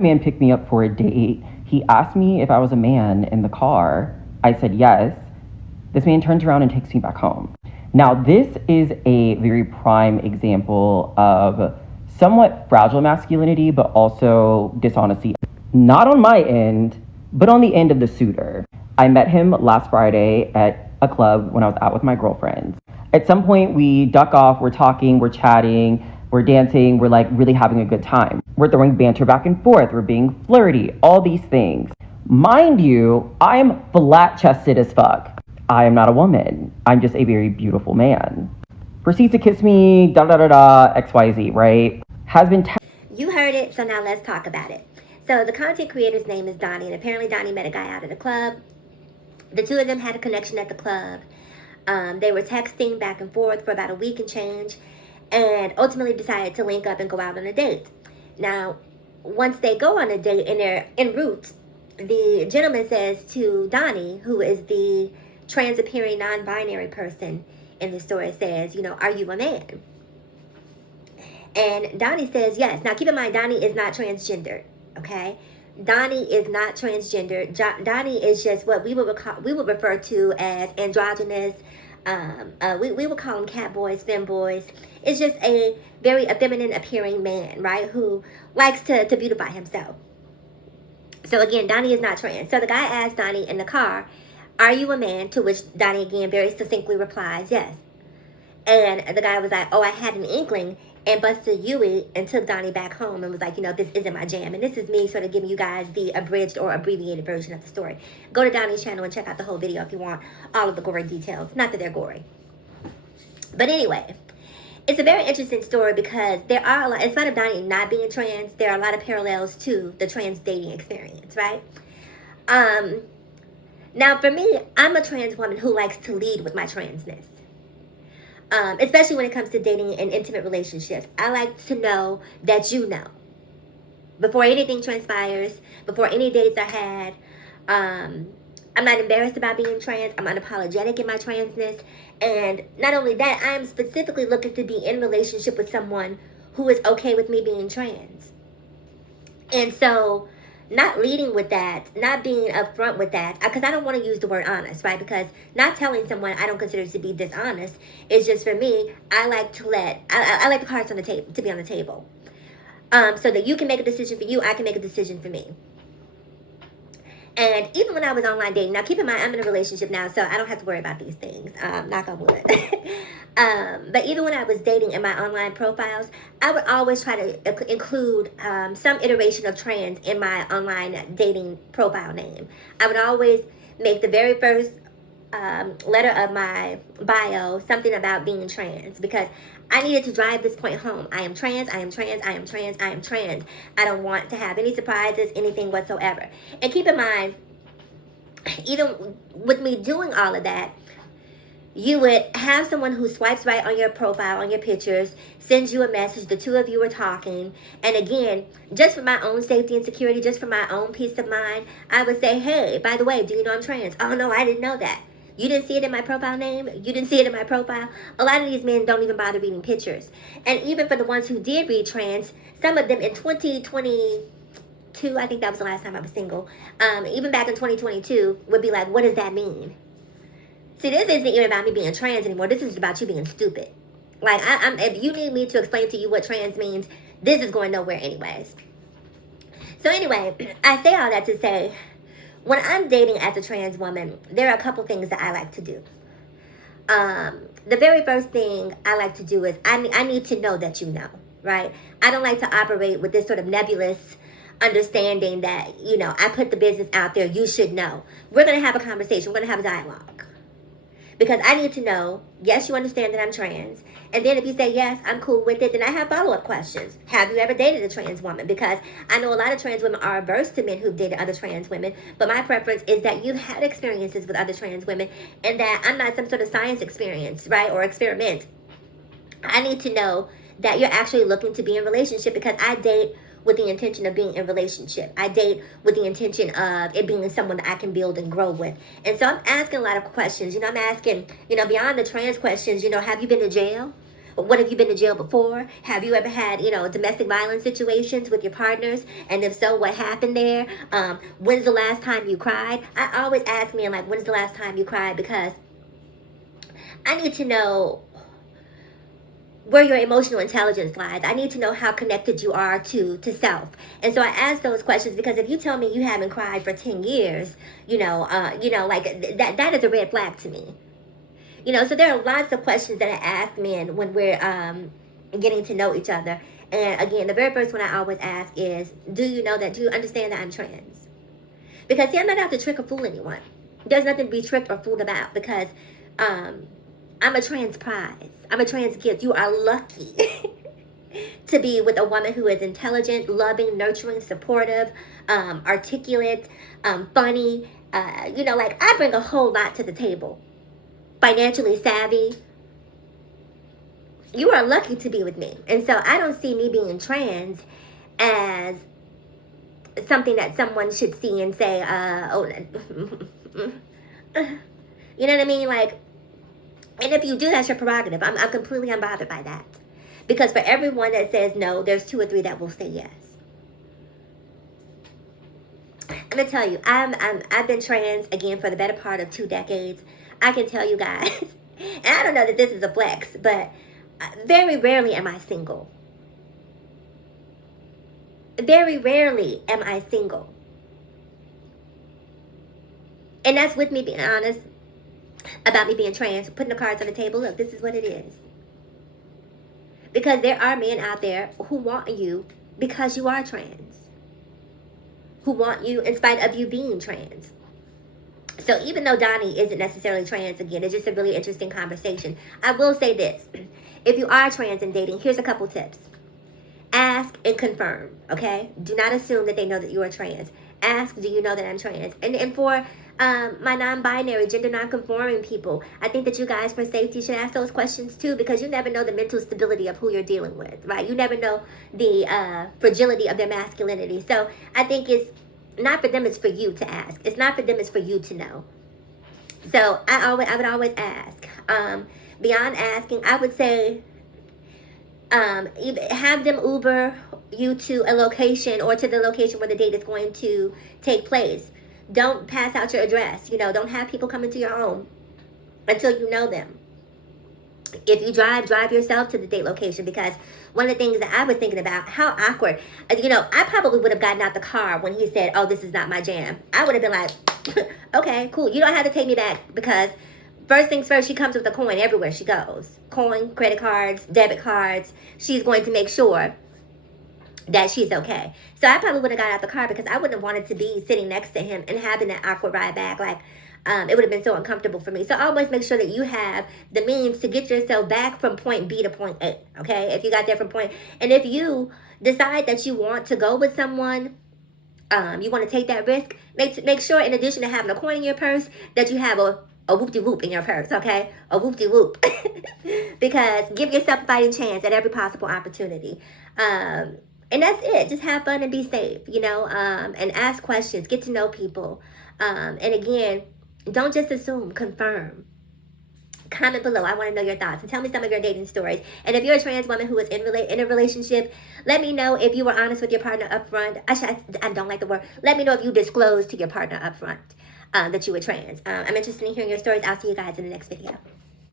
Man picked me up for a date. He asked me if I was a man in the car. I said yes. This man turns around and takes me back home. Now, this is a very prime example of somewhat fragile masculinity, but also dishonesty. Not on my end, but on the end of the suitor. I met him last Friday at a club when I was out with my girlfriends. At some point, we duck off, we're talking, we're chatting, we're dancing, we're like really having a good time. We're throwing banter back and forth, we're being flirty, all these things. Mind you, I'm flat-chested as fuck. I am not a woman. I'm just a very beautiful man. Proceeds to kiss me, XYZ, right? You heard it, so now let's talk about it. So the content creator's name is Donnie, and apparently Donnie met a guy out at a club. The two of them had a connection at the club. They were texting back and forth for about a week and change, and ultimately decided to link up and go out on a date. Now, once they go on a date and they're en route, the gentleman says to Donnie, who is the trans-appearing non-binary person in the story, says, are you a man? And Donnie says yes. Now, keep in mind, Donnie is not transgendered, okay? Donnie is not transgender. Donnie is just what we would refer to as androgynous. We would call them cat boys, fem boys. It's just a very feminine appearing man, right? Who likes to beautify himself. So again, Donnie is not trans. So the guy asked Donnie in the car, "Are you a man?" To which Donnie again very succinctly replies, "Yes." And the guy was like, "Oh, I had an inkling," and busted Yui and took Donnie back home and was like, this isn't my jam. And this is me sort of giving you guys the abridged or abbreviated version of the story. Go to Donnie's channel and check out the whole video if you want all of the gory details. Not that they're gory. But anyway, it's a very interesting story because there are a lot, in spite of Donnie not being trans, there are a lot of parallels to the trans dating experience, right? Now for me, I'm a trans woman who likes to lead with my transness. Especially when it comes to dating and intimate relationships. I like to know that you know. Before anything transpires, before any dates are had, I'm not embarrassed about being trans. I'm unapologetic in my transness. And not only that, I am specifically looking to be in relationship with someone who is okay with me being trans. And so, not leading with that, not being upfront with that, because I don't want to use the word honest, right? Because not telling someone I don't consider to be dishonest is just, for me, I like to I like the cards on the table, to be on the table. So that you can make a decision for you, I can make a decision for me. And even when I was online dating, now keep in mind I'm in a relationship now, so I don't have to worry about these things, knock on wood. But even when I was dating in my online profiles, I would always try to include some iteration of trans in my online dating profile name. I would always make the very first letter of my bio something about being trans, because I needed to drive this point home. I am trans, I am trans, I am trans, I am trans. I don't want to have any surprises, anything whatsoever. And keep in mind, even with me doing all of that, you would have someone who swipes right on your profile, on your pictures, sends you a message, the two of you are talking, and again, just for my own safety and security, just for my own peace of mind, I would say, "Hey, by the way, do you know I'm trans?" "Oh, no, I didn't know that." "You didn't see it in my profile name? You didn't see it in my profile?" A lot of these men don't even bother reading pictures. And even for the ones who did read trans, some of them in 2022, I think that was the last time I was single, even back in 2022, would be like, "What does that mean?" See, this isn't even about me being trans anymore. This is about you being stupid. Like, if you need me to explain to you what trans means, this is going nowhere anyways. So anyway, I say all that to say, when I'm dating as a trans woman, there are a couple things that I like to do. The very first thing I like to do is I need to know that you know, right? I don't like to operate with this sort of nebulous understanding that, I put the business out there, you should know. We're going to have a conversation. We're going to have a dialogue. Because I need to know, yes, you understand that I'm trans. And then if you say, yes, I'm cool with it, then I have follow-up questions. Have you ever dated a trans woman? Because I know a lot of trans women are averse to men who've dated other trans women. But my preference is that you've had experiences with other trans women and that I'm not some sort of science experience, right, or experiment. I need to know that you're actually looking to be in a relationship, because I date with the intention of being in a relationship. I date with the intention of it being someone that I can build and grow with. And so I'm asking a lot of questions. I'm asking, beyond the trans questions, have you been to jail? What, have you been to jail before? Have you ever had, domestic violence situations with your partners? And if so, what happened there? When's the last time you cried? I always ask men, like, when's the last time you cried? Because I need to know where your emotional intelligence lies. I need to know how connected you are to self. And so I ask those questions because if you tell me you haven't cried for 10 years, like that is a red flag to me. So there are lots of questions that I ask men when we're getting to know each other. And again, the very first one I always ask is, do you understand that I'm trans? Because see, I'm not out to trick or fool anyone. There's nothing to be tricked or fooled about because I'm a trans prize. I'm a trans gift. You are lucky to be with a woman who is intelligent, loving, nurturing, supportive, articulate, funny. Like I bring a whole lot to the table. Financially savvy. You are lucky to be with me. And so I don't see me being trans as something that someone should see and say, oh, you know what I mean? Like, and if you do, that's your prerogative. I'm completely unbothered by that. Because for everyone that says no, there's 2 or 3 that will say yes. I'm gonna tell you, I've been trans again for the better part of 2 decades. I can tell you guys, and I don't know that this is a flex, but very rarely am I single. Very rarely am I single. And that's with me being honest about me being trans, putting the cards on the table. Look, this is what it is. Because there are men out there who want you because you are trans. Who want you in spite of you being trans. So even though Donnie isn't necessarily trans, again, it's just a really interesting conversation. I will say this. If you are trans and dating, here's a couple tips. Ask and confirm, okay? Do not assume that they know that you are trans. Ask, do you know that I'm trans? And for my non-binary, gender non-conforming people, I think that you guys, for safety, should ask those questions too, because you never know the mental stability of who you're dealing with, right? You never know the fragility of their masculinity. So I think it's not for them, it's for you to ask. It's not for them, it's for you to know. So I would always ask. Beyond asking, I would say either have them Uber you to a location or to the location where the date is going to take place. Don't pass out your address. Don't have people come into your home until you know them. If you drive yourself to the date location, because one of the things that I was thinking about, how awkward. I probably would have gotten out the car when he said, oh, this is not my jam. I would have been like, okay, cool. You don't have to take me back, because first things first, she comes with a coin everywhere she goes. Coin, credit cards, debit cards. She's going to make sure that she's okay. So I probably would have got out the car because I wouldn't have wanted to be sitting next to him and having that awkward ride back. Like, it would have been so uncomfortable for me. So always make sure that you have the means to get yourself back from point B to point A, okay? If you got there from point, and if you decide that you want to go with someone, you want to take that risk, make sure, in addition to having a coin in your purse, that you have a whoop-de-whoop in your purse, okay? A whoop-de-whoop. Because give yourself a fighting chance at every possible opportunity. And that's it. Just have fun and be safe, and ask questions. Get to know people. And again, don't just assume, confirm. Comment below. I want to know your thoughts. And tell me some of your dating stories. And if you're a trans woman who is in a relationship, let me know if you were honest with your partner up front. I don't like the word. Let me know if you disclosed to your partner up front that you were trans. I'm interested in hearing your stories. I'll see you guys in the next video.